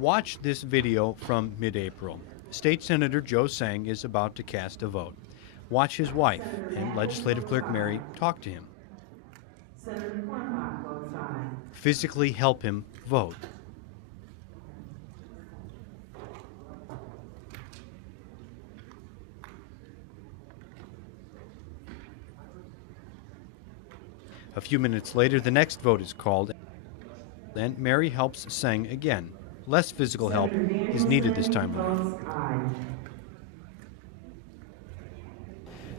Watch this video from mid-April. State Senator Joe Seng is about to cast a vote. Watch his wife and Legislative Clerk Mary talk to him. Physically help him vote. A few minutes later, the next vote is called, and Mary helps Seng again. Less physical help is needed this time around.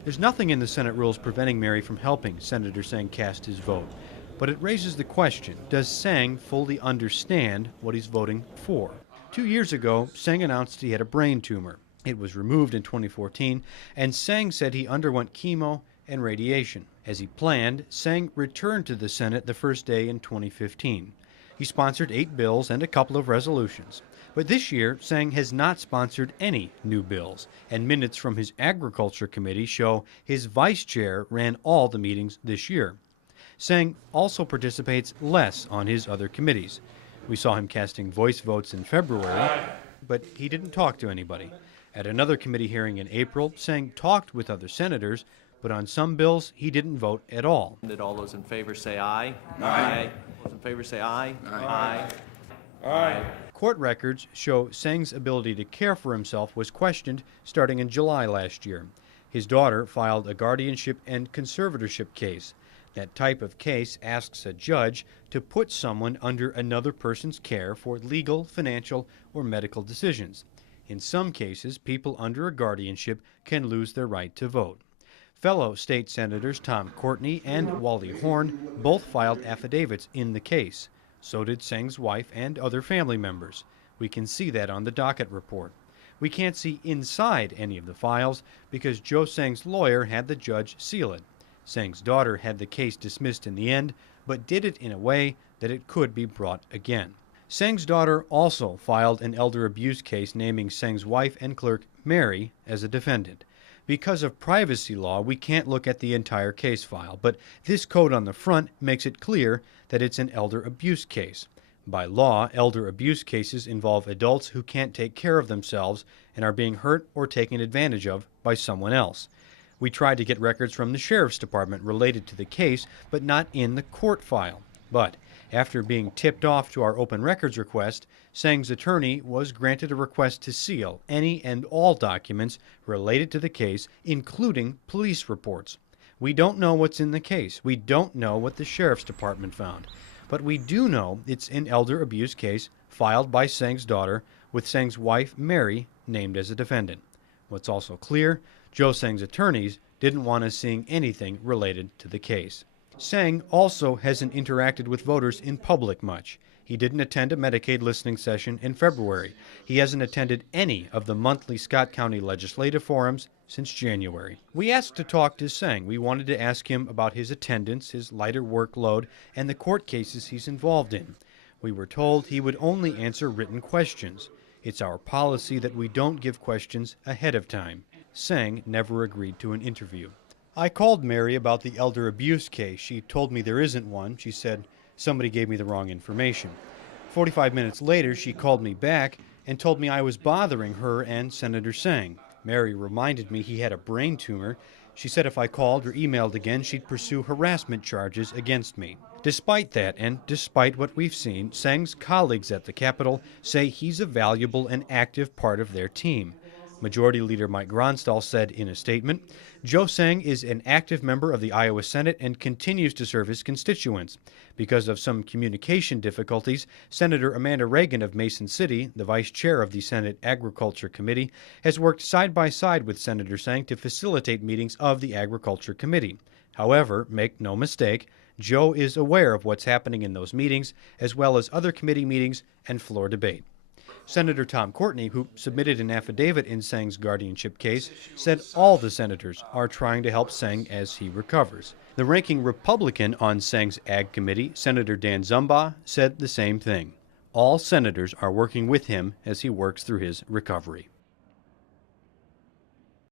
There's nothing in the Senate rules preventing Mary from helping Senator Seng cast his vote, but it raises the question, does Seng fully understand what he's voting for? 2 years ago, Seng announced he had a brain tumor. It was removed in 2014, and Seng said he underwent chemo and radiation. As he planned, Seng returned to the Senate the first day in 2015. He sponsored 8 bills and a couple of resolutions. But this year, Seng has not sponsored any new bills, and minutes from his Agriculture Committee show his vice chair ran all the meetings this year. Seng also participates less on his other committees. We saw him casting voice votes in February, but he didn't talk to anybody. At another committee hearing in April, Seng talked with other senators, but on some bills, he didn't vote at all. All those in favor say aye. Aye. Those in favor say aye. Aye. Aye. Court records show Seng's ability to care for himself was questioned starting in July last year. His daughter filed a guardianship and conservatorship case. That type of case asks a judge to put someone under another person's care for legal, financial, or medical decisions. In some cases, people under a guardianship can lose their right to vote. Fellow state senators Tom Courtney and Wally Horn both filed affidavits in the case. So did Seng's wife and other family members. We can see that on the docket report. We can't see inside any of the files because Joe Seng's lawyer had the judge seal it. Seng's daughter had the case dismissed in the end, but did it in a way that it could be brought again. Seng's daughter also filed an elder abuse case naming Seng's wife and clerk Mary as a defendant. Because of privacy law, we can't look at the entire case file, but this code on the front makes it clear that it's an elder abuse case. By law, elder abuse cases involve adults who can't take care of themselves and are being hurt or taken advantage of by someone else. We tried to get records from the Sheriff's Department related to the case, but not in the court file. But after being tipped off to our open records request, Seng's attorney was granted a request to seal any and all documents related to the case, including police reports. We don't know what's in the case. We don't know what the Sheriff's Department found. But we do know it's an elder abuse case filed by Seng's daughter with Seng's wife, Mary, named as a defendant. What's also clear, Joe Seng's attorneys didn't want us seeing anything related to the case. Seng also hasn't interacted with voters in public much. He didn't attend a Medicaid listening session in February. He hasn't attended any of the monthly Scott County legislative forums since January. We asked to talk to Seng. We wanted to ask him about his attendance, his lighter workload, and the court cases he's involved in. We were told he would only answer written questions. It's our policy that we don't give questions ahead of time. Seng never agreed to an interview. I called Mary about the elder abuse case. She told me there isn't one. She said somebody gave me the wrong information. 45 minutes later, she called me back and told me I was bothering her and Senator Seng. Mary reminded me he had a brain tumor. She said if I called or emailed again, she'd pursue harassment charges against me. Despite that, and despite what we've seen, Seng's colleagues at the Capitol say he's a valuable and active part of their team. Majority Leader Mike Gronstal said in a statement, Joe Seng is an active member of the Iowa Senate and continues to serve his constituents. Because of some communication difficulties, Senator Amanda Reagan of Mason City, the vice chair of the Senate Agriculture Committee, has worked side by side with Senator Seng to facilitate meetings of the Agriculture Committee. However, make no mistake, Joe is aware of what's happening in those meetings, as well as other committee meetings and floor debate. Senator Tom Courtney, who submitted an affidavit in Seng's guardianship case, said all the senators are trying to help Seng as he recovers. The ranking Republican on Seng's Ag Committee, Senator Dan Zumbaugh, said the same thing. All senators are working with him as he works through his recovery.